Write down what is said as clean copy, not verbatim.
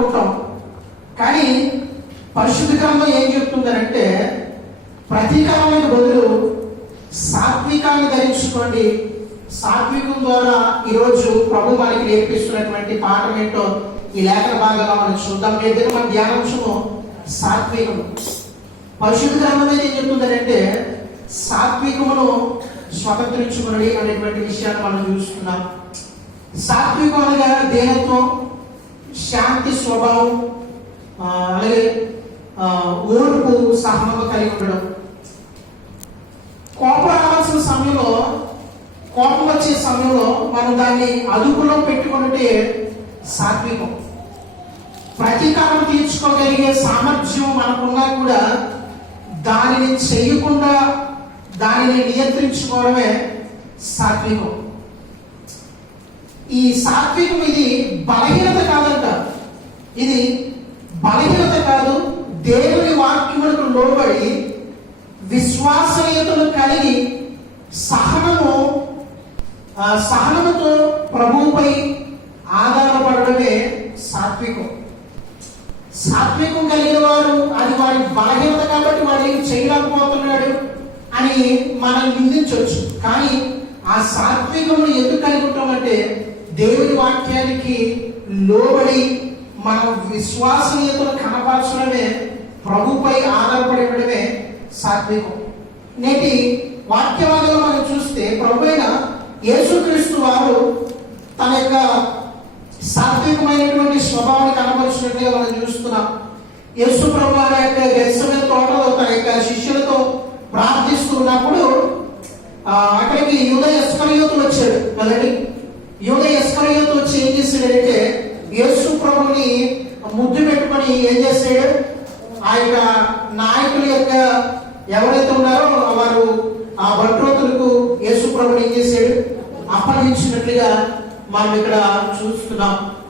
అనుకుంటాం. కానీ పరిశుద్ధ గ్రంథం ఏం చెప్తుందంటే ప్రతీకారానికి బదులు సాత్వికాన్ని ధరించుకోండి. సాత్వికం ద్వారా ఈరోజు ప్రభు మనకి నేర్పిస్తున్నటువంటి పాఠం ఏంటో ఈ లేఖన భాగంలో మనం చూద్దాం. ఏదైతే మన ధ్యానాంశము సాత్వికము. పరిశుద్ధ గ్రంథం ఏం చెప్తుందంటే సాత్వికమును స్వతంత్రించుకుని అనేటువంటి విషయాన్ని మనం చూస్తున్నాం. సాత్వికం అనగా దేహత్వం, శాంతి స్వభావం, అలాగే ఓర్పు, సహనము కలిగి ఉండడం. కోపం రావాల్సిన సమయంలో, కోపం వచ్చే సమయంలో మనం దాన్ని అదుపులో పెట్టుకుంటే సాత్వికం. ప్రతీకారం తీర్చుకోగలిగే సామర్థ్యం మనకున్నా కూడా దానిని చేయకుండా దానిని నియంత్రించుకోవడమే సాత్వికం. ఈ సాత్వికం ఇది బలహీనత కాదంట. ఇది బలహీనత కాదు. దేవుని వాక్యములకు లోబడి విశ్వాసనీయతను కలిగి సహనముతో ప్రభువుపై ఆధారపడడమే సాత్వికం. సాత్వికం కలిగిన వారు అది వారి బలహీనత కాబట్టి వాడు ఏం చేయలేకపోతున్నాడు అని మనం నిందించవచ్చు. కానీ ఆ సాత్వికమును ఎందుకు కలిగి ఉంటామంటే దేవుని వాక్యానికి లోబడి మన విశ్వాసనీయతను కనపరచడమే, ప్రభుపై ఆధారపడి ఉండడమే సాత్వికం. నేటి వాక్యవాదంలో మనం చూస్తే ప్రభు అయిన యేసుక్రీస్తు వారు తన యొక్క సాత్వికమైనటువంటి స్వభావాన్ని కనపరిచినట్లుగా మనం చూస్తున్నాం. యేసు ప్రభు వారి యొక్క గెత్సెమనే తోటలో తన యొక్క శిష్యులతో ప్రార్థిస్తున్నప్పుడు అక్కడికి యూదా ఇస్కరియోతు వచ్చాడు కదండి. యూదా ఇస్కరియోతు వచ్చి ఏం చేశాడంటే యేసు ప్రభుని ముద్దు పెట్టుకొని ఏం చేశాడు, ఆ యొక్క నాయకుల యొక్క ఎవరైతే ఉన్నారో వారు ఆ భద్రోతులకు యేసు ప్రభుని ఏం చేశాడు, అప్పగించినట్లుగా మనం ఇక్కడ చూస్తున్నాం.